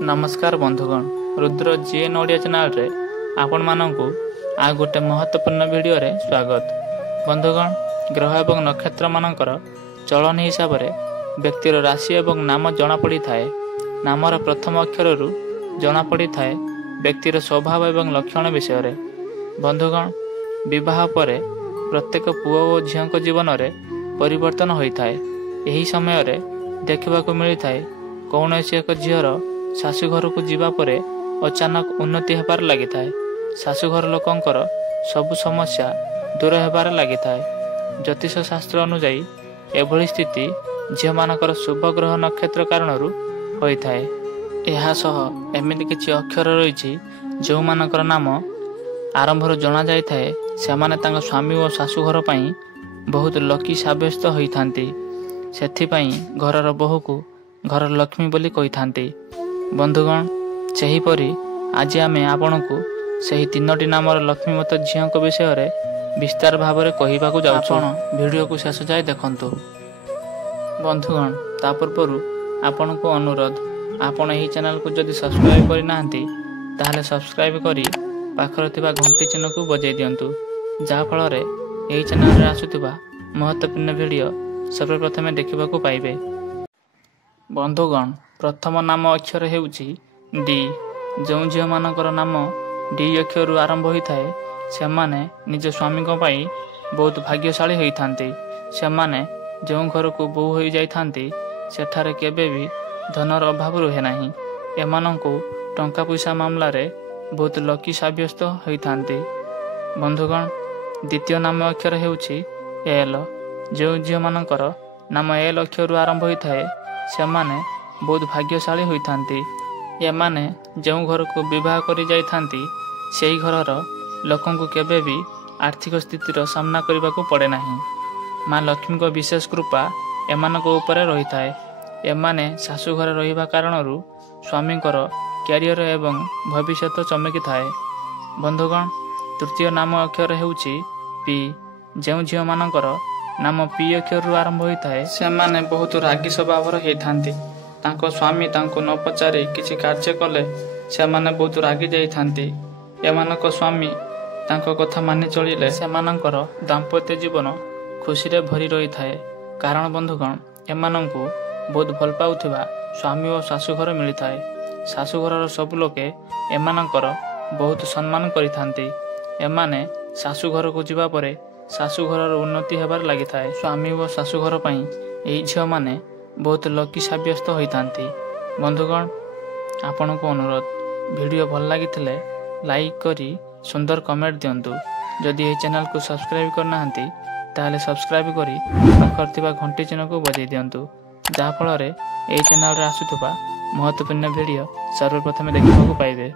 नमस्कार बंधुगण Rudra GN Odia channel रे आपण मानकु आ गोटे महत्वपूर्ण वीडियो रे स्वागत। बंधुगण ग्रह एवं नक्षत्र मानकर चलन हिसाब रे व्यक्तिर राशि एवं नाम जना पड़ी थाए। नामर प्रथम अक्षर रु जना पड़ी थाए व्यक्तिर स्वभाव एवं लक्षण विषय रे। बंधुगण विवाह परे प्रत्येक पुओ और झील जीवन रे परिवर्तन होता है। यही समय रे देखा मिली थाए कौन एक झीर शाशुघर को जीवा परे अचानक उन्नति हेबार लगी थाए। शाशुघर लोकंकर सबु समस्या दूर हेबार लगी थाए। ज्योतिष शास्त्र अनुजाई एभली स्थिति झील मानकर शुभ ग्रह नक्षत्र कारण होता है। यह सह एमती किछि अक्षर रही जो मानकर नाम आरंभ जना जाए से माने तांका स्वामी और शाशुघर पई बहुत लकी साब्यस्त होइथांती। सेथिपई घरर बहु को घर लक्ष्मी बोली कही थांती। बंधुगण सेहीपरि आज आमे आपनकु सही तीनोटी नामर लक्ष्मीमत झील विषय रे विस्तार भाव में कहवाक जाऊँ। वीडियो को शेष जाए देखंतु। बंधुगण ता पूर्व आपण को अनुरोध आपण यही चैनल को जदि सब्सक्राइब करना ताहले सब्सक्राइब करी पाखर थिबा घंटी चिन्ह को बजाई दियंतु जहा फल रे यही चैनल रे आसुथिबा महत्वपूर्ण वीडियो सर्वप्रथमे देखा पाइबे। बंधुगण प्रथम नाम अक्षर हेउची डी। जो झील मानकर नाम डी अक्षर आरंभ होता है से माने निज स्वामी पाई बहुत भाग्यशाली होइथांती। से माने जो घर को बोहू हो जाइथांती सेठारे केबे भी धनर अभाव रुहे नाही। एमानंकु टंका पैसा मामला रे बहुत लकी साब्यस्त होइथांती। बंधुगण द्वितीय नाम अक्षर हेउची एल। जो झील मानकर नाम एल अक्षर आरंभ होता है से माने बहुत भाग्यशाली होइथांती। एमाने जो घर को विवाह करी जाइथांती सेही घरर लोकंकु केबे भी आर्थिक स्थितिर सामना करने को पड़े नाही। माँ लक्ष्मी को विशेष कृपा एमानक ऊपर रही थाए। एमाने शाशुघर रहिबा कारणरू स्वामींकर कैरियर एवं भविष्य चमकी थाए। बंधुगण तृतीय नाम अक्षर हेउची पी। जो झील मानकर नाम पी अक्षर आरंभ होता है से माने बहुत रागी स्वभाव होइथांती। तांको स्वामी तांको न पचारि किछि कार्य कले से माने बहुत रागी जाइथांती। एमानक स्वामी तांको कथा मानि चलिले सेमानकर दाम्पत्य जीवन खुशी रे भरी रही थाए। कारण बंधुगण एमानंकु बहुत भल पाउथिबा स्वामी और शाशुघर मिली थाए। शाशुघरर सब लोके एमानकर बहुत सम्मान करिथांती। एमाने शाशुघर को जीवा परे शाशुघरर उन्नति हेबार लागि थाए। स्वामी और शाशुघर पई एई झील माने बहुत लकी साब्यस्त होइथांती। बंधुगण आपण को अनुरोध वीडियो भल लागिथिले लाइक करी सुंदर कमेंट दियंतु। जदि ए चैनल को सब्सक्राइब करना ताहले सब्सक्राइब करी पाखर थिबा घंटी चिन्ह को बजाई दियंतु जहा फल रे ए चैनल रे आसुथबा महत्वपूर्ण वीडियो सर्वप्रथमे देखिबाकू पाइबे।